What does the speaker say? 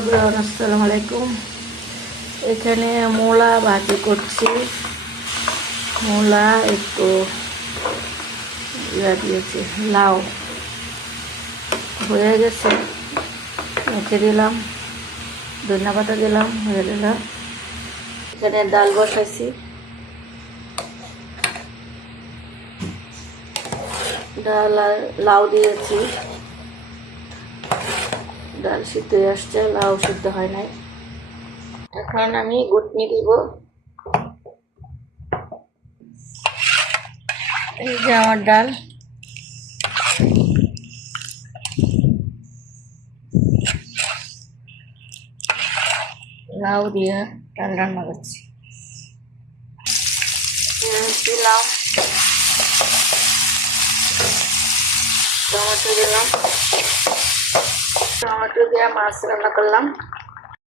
Everyone, আসসালামু আলাইকুম। এখানে মূলা ভাজি করছি। মূলা একটু দিয়েছি, লাউ হয়ে গেছে, মেখে দিলাম, ধনিয়া পাতা দিলাম, হয়ে দিলাম। এখানে ডাল বসাইছি, ডাল আর লাউ দিয়েছি। ডাল সিদ্ধ হয়ে আসছে, লাউ সিদ্ধ হয় নাই। এখন আমি ঘুটনি দিব। এই যে আমার ডাল, লাউ দিয়ে ডাল রান্না করছি। দিলাম টমেটো, দিলাম টমেটো দিয়ে মাছ রান্না করলাম।